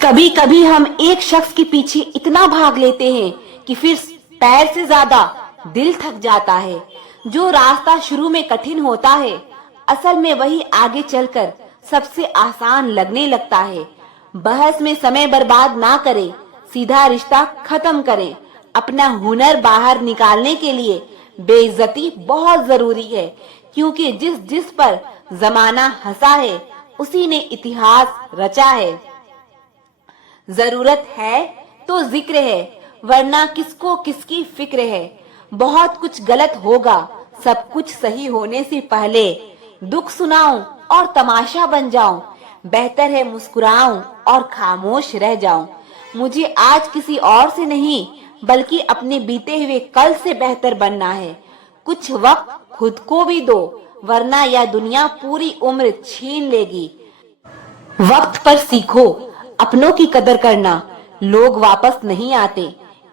कभी कभी हम एक शख्स के पीछे इतना भाग लेते हैं कि फिर पैर से ज्यादा दिल थक जाता है। जो रास्ता शुरू में कठिन होता है, असल में वही आगे चलकर सबसे आसान लगने लगता है। बहस में समय बर्बाद ना करें, सीधा रिश्ता खत्म करें। अपना हुनर बाहर निकालने के लिए बेइज्जती बहुत जरूरी है, क्योंकि जिस जिस पर जमाना हंसा है उसी ने इतिहास रचा है। जरूरत है तो जिक्र है, वरना किसको किसकी फिक्र है। बहुत कुछ गलत होगा सब कुछ सही होने से पहले। दुख सुनाऊं और तमाशा बन जाऊं, बेहतर है मुस्कुराऊं और खामोश रह जाऊं। मुझे आज किसी और से नहीं बल्कि अपने बीते हुए कल से बेहतर बनना है। कुछ वक्त खुद को भी दो, वरना यह दुनिया पूरी उम्र छीन लेगी। वक्त पर सीखो अपनों की कदर करना। लोग वापस नहीं आते।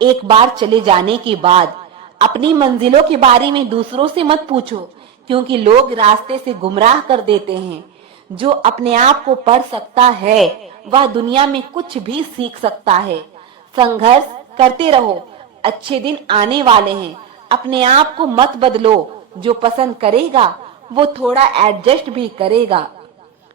एक बार चले जाने के बाद अपनी मंजिलों के बारे में दूसरों से मत पूछो, क्योंकि लोग रास्ते से गुमराह कर देते हैं। जो अपने आप को पढ़ सकता है वह दुनिया में कुछ भी सीख सकता है। संघर्ष करते रहो, अच्छे दिन आने वाले हैं। अपने आप को मत बदलो, जो पसंद करेगा वो थोड़ा एडजस्ट भी करेगा।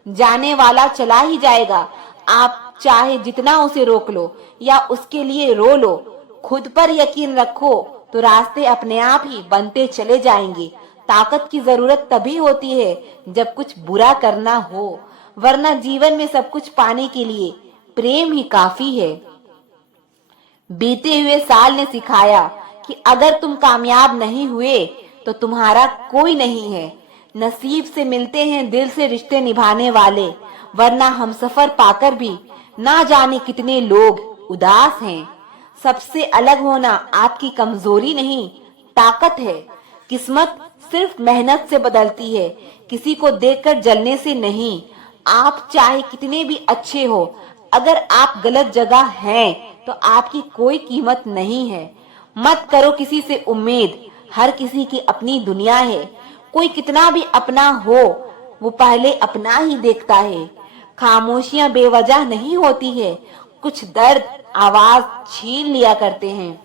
जाने वाला चला ही जाएगा, आप चाहे जितना उसे रोक लो या उसके लिए रो लो। खुद पर यकीन रखो तो रास्ते अपने आप ही बनते चले जाएंगे। ताकत की जरूरत तभी होती है जब कुछ बुरा करना हो, वरना जीवन में सब कुछ पाने के लिए प्रेम ही काफी है। बीते हुए साल ने सिखाया कि अगर तुम कामयाब नहीं हुए तो तुम्हारा कोई नहीं है। नसीब से मिलते हैं दिल से रिश्ते निभाने वाले, वरना हम सफर पाकर भी ना जाने कितने लोग उदास हैं। सबसे अलग होना आपकी कमजोरी नहीं, ताकत है। किस्मत सिर्फ मेहनत से बदलती है, किसी को देखकर जलने से नहीं। आप चाहे कितने भी अच्छे हो, अगर आप गलत जगह हैं तो आपकी कोई कीमत नहीं है। मत करो किसी से उम्मीद, हर किसी की अपनी दुनिया है। कोई कितना भी अपना हो, वो पहले अपना ही देखता है। खामोशियां बेवजह नहीं होती है, कुछ दर्द आवाज छीन लिया करते हैं।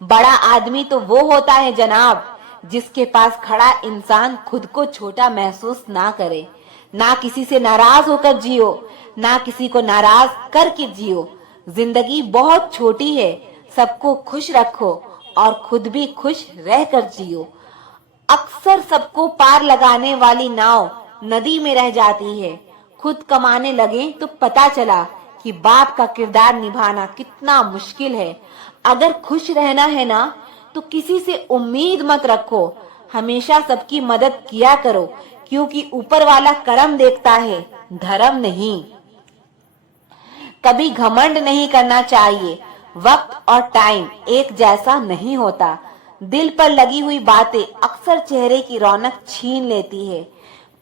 बड़ा आदमी तो वो होता है जनाब, जिसके पास खड़ा इंसान खुद को छोटा महसूस ना करे। ना किसी से नाराज होकर जियो, ना किसी को नाराज करके जियो। जिंदगी बहुत छोटी है, सबको खुश रखो और खुद भी खुश रहकर जियो। अक्सर सबको पार लगाने वाली नाव नदी में रह जाती है। खुद कमाने लगे तो पता चला कि बाप का किरदार निभाना कितना मुश्किल है। अगर खुश रहना है ना तो किसी से उम्मीद मत रखो, हमेशा सबकी मदद किया करो, क्योंकि ऊपर वाला करम देखता है, धर्म नहीं। कभी घमंड नहीं करना चाहिए। वक्त और टाइम एक जैसा नहीं होता। दिल पर लगी हुई बातें अक्सर चेहरे की रौनक छीन लेती है।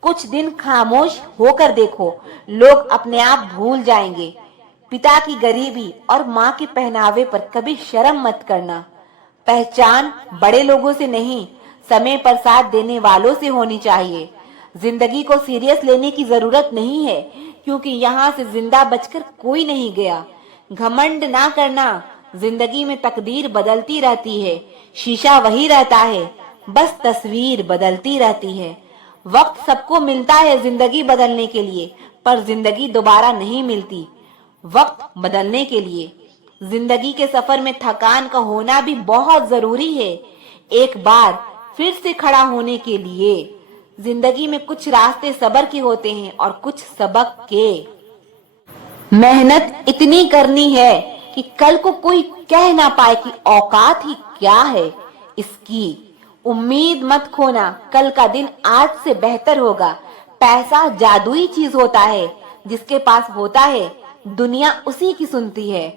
कुछ दिन खामोश होकर देखो, लोग अपने आप भूल जाएंगे। पिता की गरीबी और माँ के पहनावे पर कभी शर्म मत करना। पहचान बड़े लोगों से नहीं, समय पर साथ देने वालों से होनी चाहिए। जिंदगी को सीरियस लेने की जरूरत नहीं है, क्योंकि यहाँ से जिंदा बचकर कोई नहीं गया। घमंड ना करना, जिंदगी में तकदीर बदलती रहती है। शीशा वही रहता है, बस तस्वीर बदलती रहती है। वक्त सबको मिलता है जिंदगी बदलने के लिए, पर जिंदगी दोबारा नहीं मिलती वक्त बदलने के लिए। जिंदगी के सफर में थकान का होना भी बहुत जरूरी है, एक बार फिर से खड़ा होने के लिए। जिंदगी में कुछ रास्ते सब्र के होते हैं और कुछ सबक के। मेहनत इतनी करनी है कि कल को कोई कह ना पाए कि औकात ही क्या है इसकी। उम्मीद मत खोना, कल का दिन आज से बेहतर होगा। पैसा जादुई चीज होता है, जिसके पास होता है दुनिया उसी की सुनती है।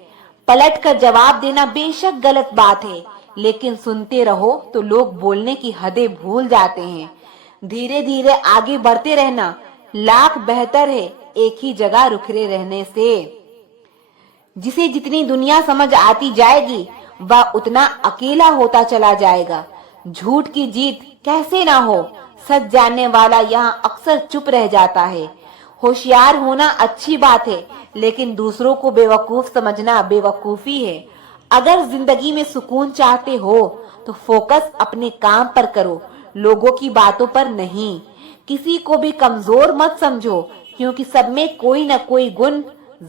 पलट कर जवाब देना बेशक गलत बात है, लेकिन सुनते रहो तो लोग बोलने की हदें भूल जाते हैं। धीरे धीरे आगे बढ़ते रहना लाख बेहतर है एक ही जगह रुके रहने से। जिसे जितनी दुनिया समझ आती जाएगी वह उतना अकेला होता चला जाएगा। झूठ की जीत कैसे ना हो, सच जानने वाला यहाँ अक्सर चुप रह जाता है। होशियार होना अच्छी बात है, लेकिन दूसरों को बेवकूफ समझना बेवकूफी है। अगर जिंदगी में सुकून चाहते हो तो फोकस अपने काम पर करो, लोगों की बातों पर नहीं। किसी को भी कमजोर मत समझो, क्योंकि सब में कोई न कोई गुण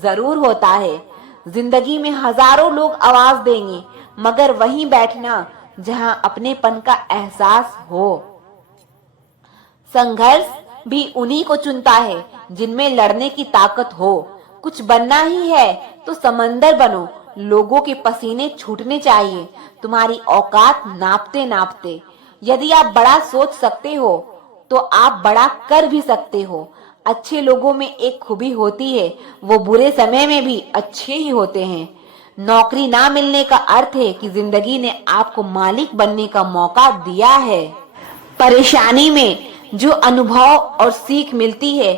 जरूर होता है। जिंदगी में हजारों लोग आवाज देंगे, मगर वहीं बैठना जहां अपनेपन का एहसास हो। संघर्ष भी उन्हीं को चुनता है जिनमें लड़ने की ताकत हो। कुछ बनना ही है तो समंदर बनो, लोगों के पसीने छूटने चाहिए तुम्हारी औकात नापते नापते। यदि आप बड़ा सोच सकते हो तो आप बड़ा कर भी सकते हो। अच्छे लोगों में एक खूबी होती है, वो बुरे समय में भी अच्छे ही होते हैं। नौकरी ना मिलने का अर्थ है कि जिंदगी ने आपको मालिक बनने का मौका दिया है। परेशानी में जो अनुभव और सीख मिलती है,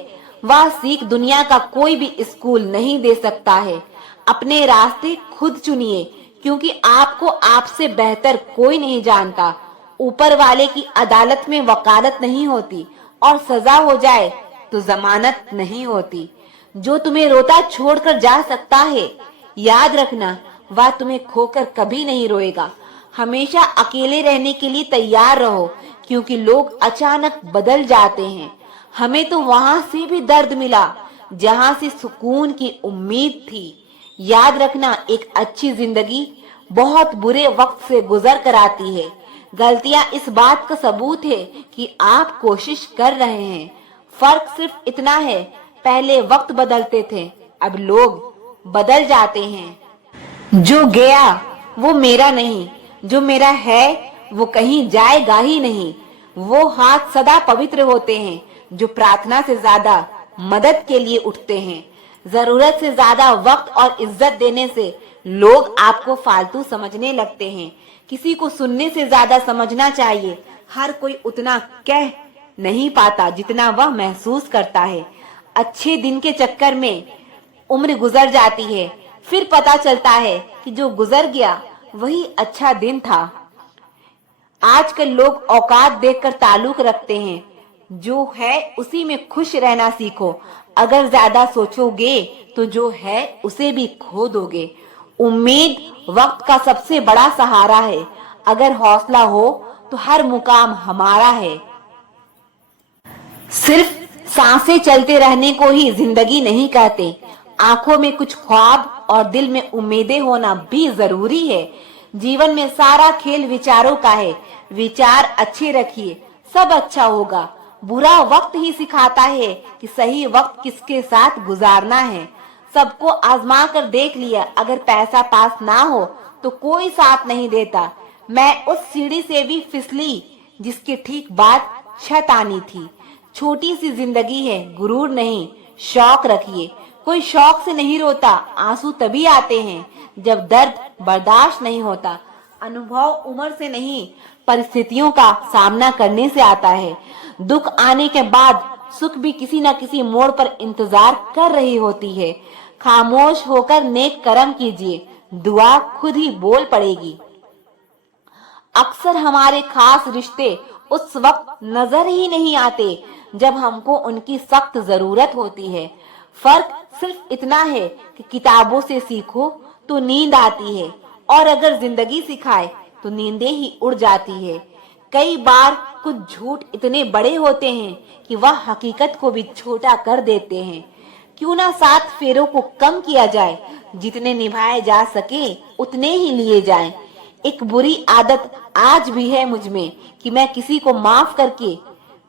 वह सीख दुनिया का कोई भी स्कूल नहीं दे सकता है। अपने रास्ते खुद चुनिए, क्योंकि आपको आपसे बेहतर कोई नहीं जानता। ऊपर वाले की अदालत में वकालत नहीं होती, और सजा हो जाए तो जमानत नहीं होती। जो तुम्हें रोता छोड़कर जा सकता है, याद रखना वह तुम्हें खोकर कभी नहीं रोएगा। हमेशा अकेले रहने के लिए तैयार रहो, क्योंकि लोग अचानक बदल जाते हैं। हमें तो वहां से भी दर्द मिला जहां से सुकून की उम्मीद थी। याद रखना, एक अच्छी जिंदगी बहुत बुरे वक्त से गुजर कर आती है। गलतियां इस बात का सबूत है कि आप कोशिश कर रहे हैं। फर्क सिर्फ इतना है, पहले वक्त बदलते थे, अब लोग बदल जाते हैं। जो गया वो मेरा नहीं, जो मेरा है वो कहीं जाएगा ही नहीं। वो हाथ सदा पवित्र होते हैं जो प्रार्थना से ज्यादा मदद के लिए उठते हैं। जरूरत से ज्यादा वक्त और इज्जत देने से लोग आपको फालतू समझने लगते हैं। किसी को सुनने से ज्यादा समझना चाहिए। हर कोई उतना कह नहीं पाता जितना वह महसूस करता है। अच्छे दिन के चक्कर में उम्र गुजर जाती है, फिर पता चलता है कि जो गुजर गया वही अच्छा दिन था। आजकल लोग औकात देखकर ताल्लुक रखते हैं। जो है उसी में खुश रहना सीखो। अगर ज्यादा सोचोगे तो जो है उसे भी खो दोगे। उम्मीद वक्त का सबसे बड़ा सहारा है। अगर हौसला हो तो हर मुकाम हमारा है। सिर्फ सांसें चलते रहने को ही जिंदगी नहीं कहते। आंखों में कुछ ख्वाब और दिल में उम्मीदें होना भी जरूरी है। जीवन में सारा खेल विचारों का है। विचार अच्छे रखिए, सब अच्छा होगा। बुरा वक्त ही सिखाता है कि सही वक्त किसके साथ गुजारना है। सबको आजमा कर देख लिया, अगर पैसा पास ना हो तो कोई साथ नहीं देता। मैं उस सीढ़ी से भी फिसली जिसके ठीक बाद छत आनी थी। छोटी सी जिंदगी है, गुरूर नहीं, शौक रखिए। कोई शौक से नहीं रोता, आंसू तभी आते हैं जब दर्द बर्दाश्त नहीं होता। अनुभव उम्र से नहीं, परिस्थितियों का सामना करने से आता है। दुख आने के बाद सुख भी किसी न किसी मोड़ पर इंतजार कर रही होती है। खामोश होकर नेक कर्म कीजिए, दुआ खुद ही बोल पड़ेगी। अक्सर हमारे खास रिश्ते उस वक्त नजर ही नहीं आते जब हमको उनकी सख्त जरूरत होती है। फर्क सिर्फ इतना है कि किताबों से सीखो तो नींद आती है, और अगर जिंदगी सिखाए तो नींदें ही उड़ जाती है। कई बार कुछ झूठ इतने बड़े होते हैं कि वह हकीकत को भी छोटा कर देते हैं। क्यों ना 7 फेरों को कम किया जाए, जितने निभाए जा सके उतने ही लिए जाएं। एक बुरी आदत आज भी है मुझ में कि मैं किसी को माफ करके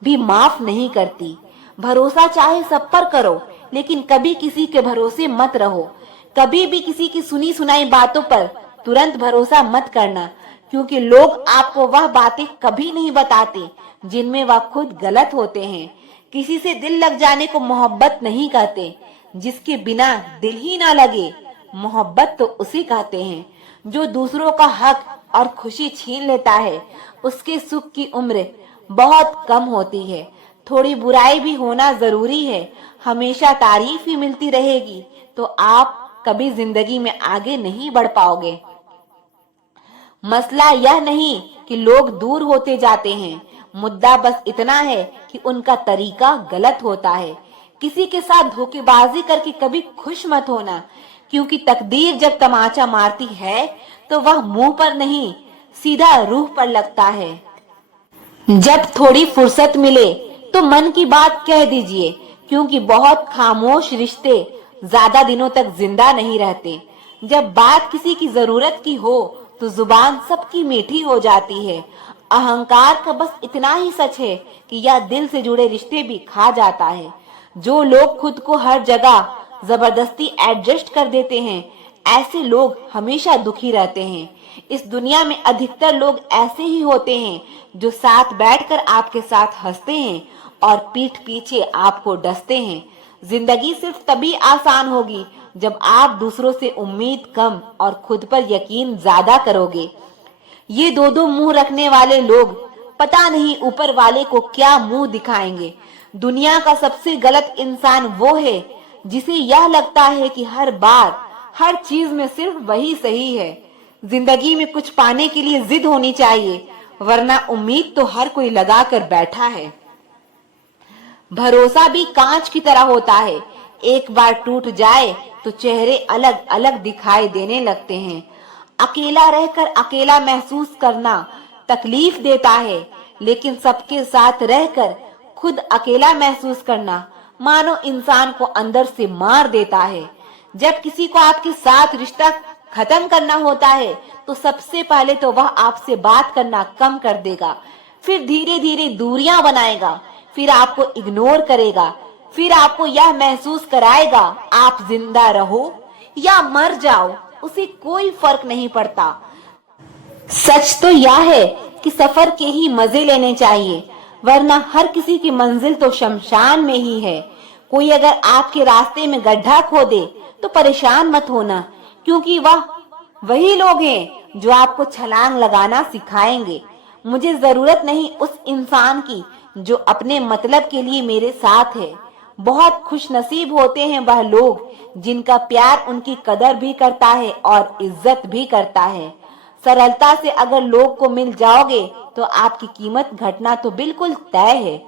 भी माफ नहीं करती। भरोसा चाहे सब पर करो, लेकिन कभी किसी के भरोसे मत रहो। कभी भी किसी की सुनी सुनाई बातों पर तुरंत भरोसा मत करना, क्योंकि लोग आपको वह बातें कभी नहीं बताते जिनमें वह खुद गलत होते हैं। किसी से दिल लग जाने को मोहब्बत नहीं कहते, जिसके बिना दिल ही ना लगे मोहब्बत तो उसे कहते हैं। जो दूसरों का हक और खुशी छीन लेता है, उसके सुख की उम्र बहुत कम होती है। थोड़ी बुराई भी होना जरूरी है। हमेशा तारीफ ही मिलती रहेगी तो आप कभी जिंदगी में आगे नहीं बढ़ पाओगे। मसला यह नहीं कि लोग दूर होते जाते हैं, मुद्दा बस इतना है कि उनका तरीका गलत होता है। किसी के साथ धोखेबाजी करके कभी खुश मत होना, क्योंकि तकदीर जब तमाचा मारती है तो वह मुंह पर नहीं, सीधा रूह पर लगता है। जब थोड़ी फुर्सत मिले तो मन की बात कह दीजिए, क्योंकि बहुत खामोश रिश्ते ज्यादा दिनों तक जिंदा नहीं रहते। जब बात किसी की जरूरत की हो तो जुबान सबकी मीठी हो जाती है। अहंकार का बस इतना ही सच है कि यह दिल से जुड़े रिश्ते भी खा जाता है। जो लोग खुद को हर जगह जबरदस्ती एडजस्ट कर देते हैं, ऐसे लोग हमेशा दुखी रहते हैं। इस दुनिया में अधिकतर लोग ऐसे ही होते हैं जो साथ बैठकर आपके साथ हंसते हैं और पीठ पीछे आपको डसते हैं। जिंदगी सिर्फ तभी आसान होगी जब आप दूसरों से उम्मीद कम और खुद पर यकीन ज्यादा करोगे। ये दो दो मुंह रखने वाले लोग पता नहीं ऊपर वाले को क्या मुंह दिखाएंगे। दुनिया का सबसे गलत इंसान वो है जिसे यह लगता है कि हर बार हर चीज में सिर्फ वही सही है। जिंदगी में कुछ पाने के लिए जिद होनी चाहिए, वरना उम्मीद तो हर कोई लगा कर बैठा है। भरोसा भी कांच की तरह होता है, एक बार टूट जाए तो चेहरे अलग अलग दिखाई देने लगते हैं। अकेला रहकर अकेला महसूस करना तकलीफ देता है, लेकिन सबके साथ रहकर खुद अकेला महसूस करना मानो इंसान को अंदर से मार देता है। जब किसी को आपके साथ रिश्ता खत्म करना होता है तो सबसे पहले तो वह आपसे बात करना कम कर देगा, फिर धीरे धीरे दूरियां बनाएगा, फिर आपको इग्नोर करेगा, फिर आपको यह महसूस कराएगा आप जिंदा रहो या मर जाओ, उसे कोई फर्क नहीं पड़ता। सच तो यह है कि सफर के ही मजे लेने चाहिए, वरना हर किसी की मंजिल तो शमशान में ही है। कोई अगर आपके रास्ते में गड्ढा खोदे तो परेशान मत होना, क्योंकि वह वही लोग हैं जो आपको छलांग लगाना सिखाएंगे। मुझे जरूरत नहीं उस इंसान की जो अपने मतलब के लिए मेरे साथ है। बहुत खुश नसीब होते हैं वह लोग जिनका प्यार उनकी कदर भी करता है और इज्जत भी करता है। सरलता से अगर लोग को मिल जाओगे तो आपकी कीमत घटना तो बिल्कुल तय है।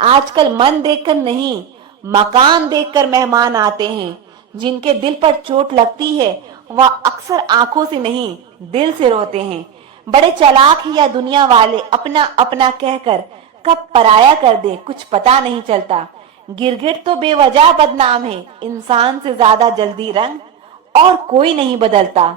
आजकल मन देखकर नहीं, मकान देखकर मेहमान आते हैं। जिनके दिल पर चोट लगती है वह अक्सर आंखों से नहीं, दिल से रोते हैं। बड़े चालाक है या दुनिया वाले, अपना अपना कहकर कब पराया कर दे कुछ पता नहीं चलता। गिरगिट तो बेवजह बदनाम है, इंसान से ज्यादा जल्दी रंग और कोई नहीं बदलता।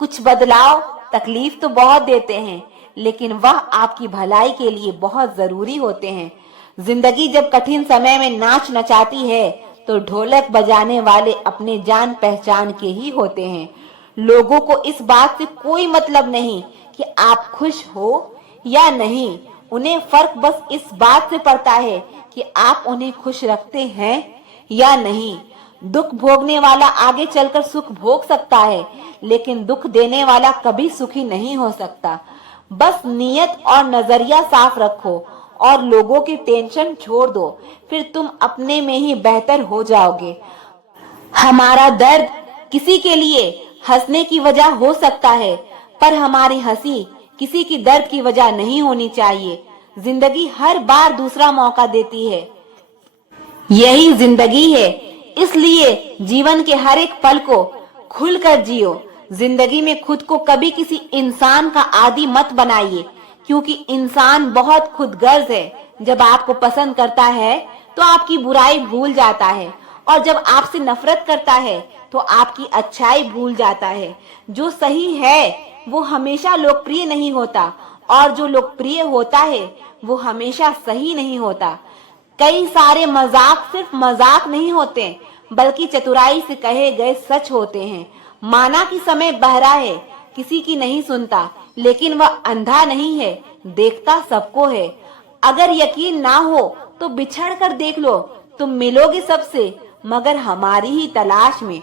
कुछ बदलाव तकलीफ तो बहुत देते हैं, लेकिन वह आपकी भलाई के लिए बहुत जरूरी होते हैं। जिंदगी जब कठिन समय में नाच नचाती है तो ढोलक बजाने वाले अपने जान पहचान के ही होते हैं। लोगों को इस बात से कोई मतलब नहीं कि आप खुश हो या नहीं, उन्हें फर्क बस इस बात से पड़ता है कि आप उन्हें खुश रखते हैं या नहीं। दुख भोगने वाला आगे चलकर सुख भोग सकता है, लेकिन दुख देने वाला कभी सुखी नहीं हो सकता। बस नियत और नजरिया साफ रखो और लोगों की टेंशन छोड़ दो, फिर तुम अपने में ही बेहतर हो जाओगे। हमारा दर्द किसी के लिए हंसने की वजह हो सकता है, पर हमारी हंसी किसी की दर्द की वजह नहीं होनी चाहिए। जिंदगी हर बार दूसरा मौका देती है, यही जिंदगी है। इसलिए जीवन के हर एक पल को खुलकर जियो। जिंदगी में खुद को कभी किसी इंसान का आदी मत बनाइए, क्योंकि इंसान बहुत खुदगर्ज है। जब आपको पसंद करता है तो आपकी बुराई भूल जाता है, और जब आपसे नफरत करता है तो आपकी अच्छाई भूल जाता है। जो सही है वो हमेशा लोकप्रिय नहीं होता, और जो लोकप्रिय होता है वो हमेशा सही नहीं होता। कई सारे मजाक सिर्फ मजाक नहीं होते, बल्कि चतुराई से कहे गए सच होते हैं। माना कि समय बहरा है, किसी की नहीं सुनता, लेकिन वह अंधा नहीं है, देखता सबको है। अगर यकीन ना हो तो बिछड़ कर देख लो, तुम मिलोगे सबसे, मगर हमारी ही तलाश में।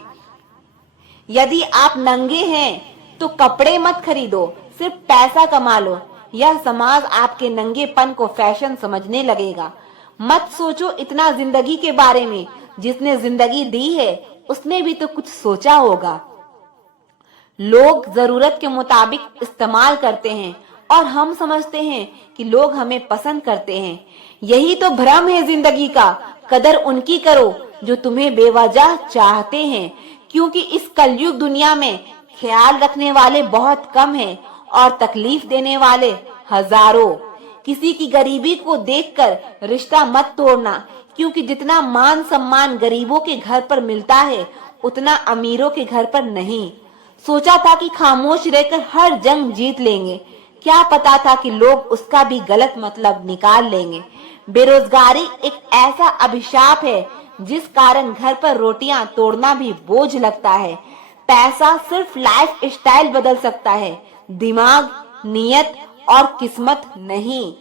यदि आप नंगे हैं तो कपड़े मत खरीदो, सिर्फ पैसा कमा लो। यह समाज आपके नंगेपन को फैशन समझने लगेगा। मत सोचो इतना जिंदगी के बारे में, जिसने जिंदगी दी है उसने भी तो कुछ सोचा होगा। लोग जरूरत के मुताबिक इस्तेमाल करते हैं और हम समझते हैं कि लोग हमें पसंद करते हैं। यही तो भ्रम है जिंदगी का, कदर उनकी करो जो तुम्हें बेवजह चाहते हैं, क्योंकि इस कलयुग दुनिया में ख्याल रखने वाले बहुत कम हैं और तकलीफ देने वाले हजारों। किसी की गरीबी को देखकर रिश्ता मत तोड़ना, क्योंकि जितना मान सम्मान गरीबों के घर पर मिलता है उतना अमीरों के घर पर नहीं। सोचा था कि खामोश रहकर हर जंग जीत लेंगे, क्या पता था कि लोग उसका भी गलत मतलब निकाल लेंगे। बेरोजगारी एक ऐसा अभिशाप है जिस कारण घर पर रोटियां तोड़ना भी बोझ लगता है। पैसा सिर्फ लाइफ स्टाइल बदल सकता है, दिमाग, नियत और किस्मत नहीं।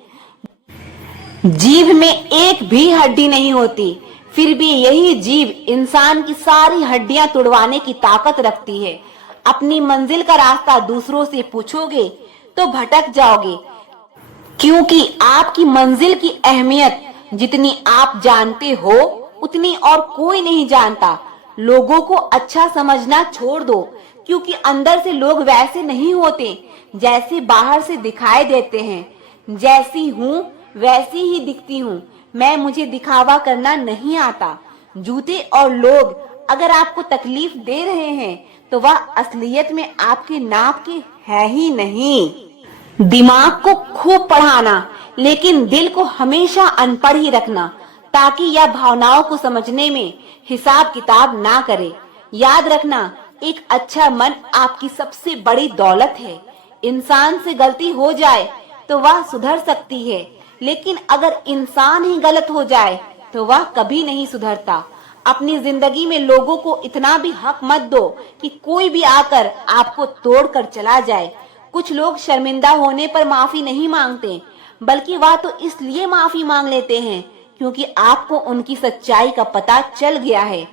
जीभ में एक भी हड्डी नहीं होती, फिर भी यही जीभ इंसान की सारी हड्डियां तुड़वाने की ताकत रखती है। अपनी मंजिल का रास्ता दूसरों से पूछोगे तो भटक जाओगे, क्योंकि आपकी मंजिल की अहमियत जितनी आप जानते हो उतनी और कोई नहीं जानता। लोगों को अच्छा समझना छोड़ दो, क्योंकि अंदर से लोग वैसे नहीं होते जैसे बाहर से दिखाई देते हैं। जैसी हूँ वैसी ही दिखती हूँ मैं, मुझे दिखावा करना नहीं आता। जूते और लोग अगर आपको तकलीफ दे रहे हैं तो वह असलियत में आपके नाप के है ही नहीं। दिमाग को खूब पढ़ाना, लेकिन दिल को हमेशा अनपढ़ ही रखना, ताकि यह भावनाओं को समझने में हिसाब किताब ना करे। याद रखना, एक अच्छा मन आपकी सबसे बड़ी दौलत है। इंसान से गलती हो जाए तो वह सुधर सकती है, लेकिन अगर इंसान ही गलत हो जाए तो वह कभी नहीं सुधरता। अपनी जिंदगी में लोगों को इतना भी हक मत दो कि कोई भी आकर आपको तोड़ कर चला जाए। कुछ लोग शर्मिंदा होने पर माफी नहीं मांगते, बल्कि वह तो इसलिए माफी मांग लेते हैं क्योंकि आपको उनकी सच्चाई का पता चल गया है।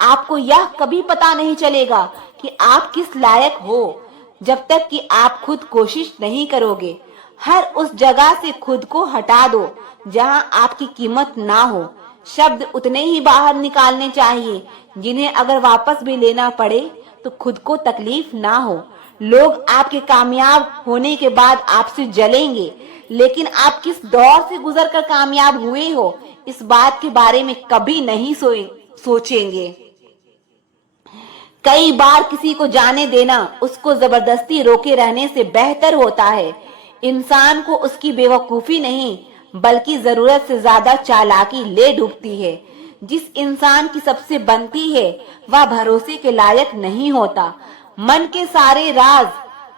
आपको यह कभी पता नहीं चलेगा कि आप किस लायक हो जब तक कि आप खुद कोशिश नहीं करोगे। हर उस जगह से खुद को हटा दो जहां आपकी कीमत ना हो। शब्द उतने ही बाहर निकालने चाहिए जिन्हें अगर वापस भी लेना पड़े तो खुद को तकलीफ ना हो। लोग आपके कामयाब होने के बाद आपसे जलेंगे, लेकिन आप किस दौर से गुजर कर कामयाब हुए हो इस बात के बारे में कभी नहीं सोचेंगे। कई बार किसी को जाने देना उसको जबरदस्ती रोके रहने से बेहतर होता है। इंसान को उसकी बेवकूफी नहीं बल्कि जरूरत से ज्यादा चालाकी ले डूबती है। जिस इंसान की सबसे बनती है वह भरोसे के लायक नहीं होता। मन के सारे राज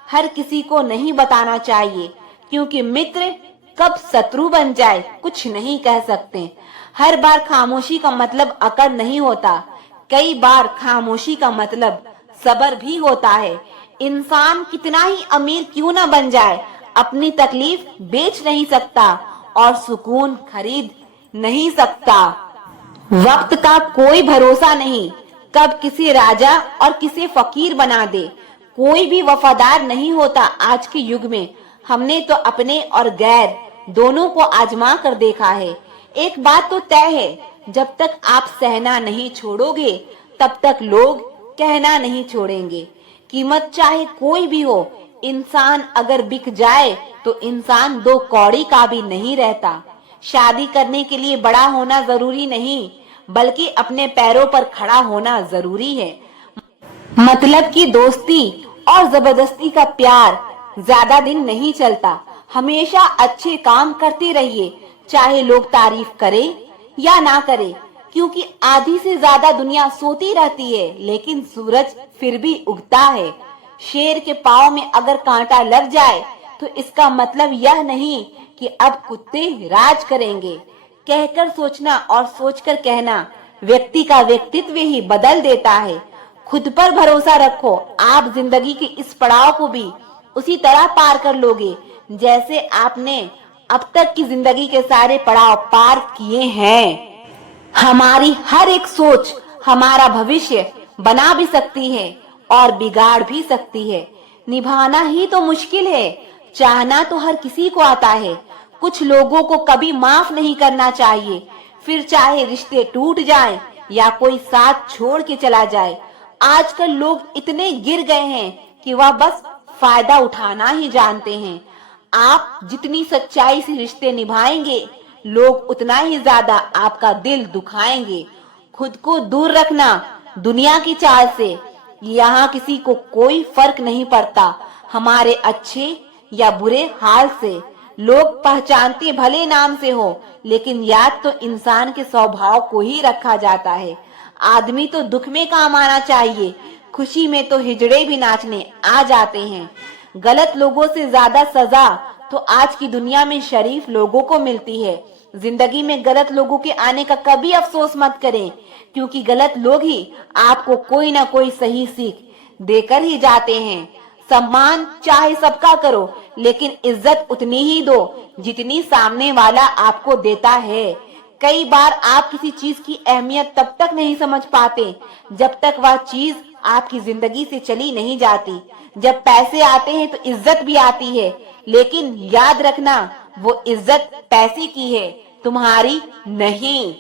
हर किसी को नहीं बताना चाहिए, क्योंकि मित्र कब शत्रु बन जाए कुछ नहीं कह सकते। हर बार खामोशी का मतलब अकड़ नहीं होता, कई बार खामोशी का मतलब सब्र भी होता है। इंसान कितना ही अमीर क्यों न बन जाए, अपनी तकलीफ बेच नहीं सकता और सुकून खरीद नहीं सकता। वक्त का कोई भरोसा नहीं, कब किसी राजा और किसी फकीर बना दे। कोई भी वफादार नहीं होता आज के युग में। हमने तो अपने और गैर दोनों को आजमा कर देखा है। एक बात तो तय है, जब तक आप सहना नहीं छोड़ोगे तब तक लोग कहना नहीं छोड़ेंगे। कीमत चाहे कोई भी हो, इंसान अगर बिक जाए तो इंसान दो कौड़ी का भी नहीं रहता। शादी करने के लिए बड़ा होना जरूरी नहीं, बल्कि अपने पैरों पर खड़ा होना जरूरी है। मतलब की दोस्ती और जबरदस्ती का प्यार ज्यादा दिन नहीं चलता। हमेशा अच्छे काम करते रहिए, चाहे लोग तारीफ करें या ना करें, क्योंकि आधी से ज्यादा दुनिया सोती रहती है लेकिन सूरज फिर भी उगता है। शेर के पाँव में अगर कांटा लग जाए तो इसका मतलब यह नहीं कि अब कुत्ते राज करेंगे। कहकर सोचना और सोचकर कहना व्यक्ति का व्यक्तित्व ही बदल देता है। खुद पर भरोसा रखो, आप जिंदगी के इस पड़ाव को भी उसी तरह पार कर लोगे जैसे आपने अब तक की जिंदगी के सारे पड़ाव पार किए हैं। हमारी हर एक सोच हमारा भविष्य बना भी सकती है और बिगाड़ भी सकती है। निभाना ही तो मुश्किल है, चाहना तो हर किसी को आता है। कुछ लोगों को कभी माफ नहीं करना चाहिए, फिर चाहे रिश्ते टूट जाएं या कोई साथ छोड़ के चला जाए। आजकल लोग इतने गिर गए हैं कि वह बस फायदा उठाना ही जानते हैं। आप जितनी सच्चाई से रिश्ते निभाएंगे, लोग उतना ही ज्यादा आपका दिल दुखाएंगे। खुद को दूर रखना दुनिया की चाल से। यहाँ किसी को कोई फर्क नहीं पड़ता हमारे अच्छे या बुरे हाल से। लोग पहचानते भले नाम से हो, लेकिन याद तो इंसान के स्वभाव को ही रखा जाता है। आदमी तो दुख में काम आना चाहिए, खुशी में तो हिजड़े भी नाचने आ जाते हैं। गलत लोगों से ज्यादा सजा तो आज की दुनिया में शरीफ लोगों को मिलती है। जिंदगी में गलत लोगों के आने का कभी अफसोस मत करें, क्योंकि गलत लोग ही आपको कोई ना कोई सही सीख देकर ही जाते हैं। सम्मान चाहे सबका करो, लेकिन इज्जत उतनी ही दो जितनी सामने वाला आपको देता है। कई बार आप किसी चीज की अहमियत तब तक नहीं समझ पाते जब तक वह चीज आपकी जिंदगी से चली नहीं जाती। जब पैसे आते हैं तो इज्जत भी आती है, लेकिन याद रखना वो इज्जत पैसे की है, तुम्हारी नहीं।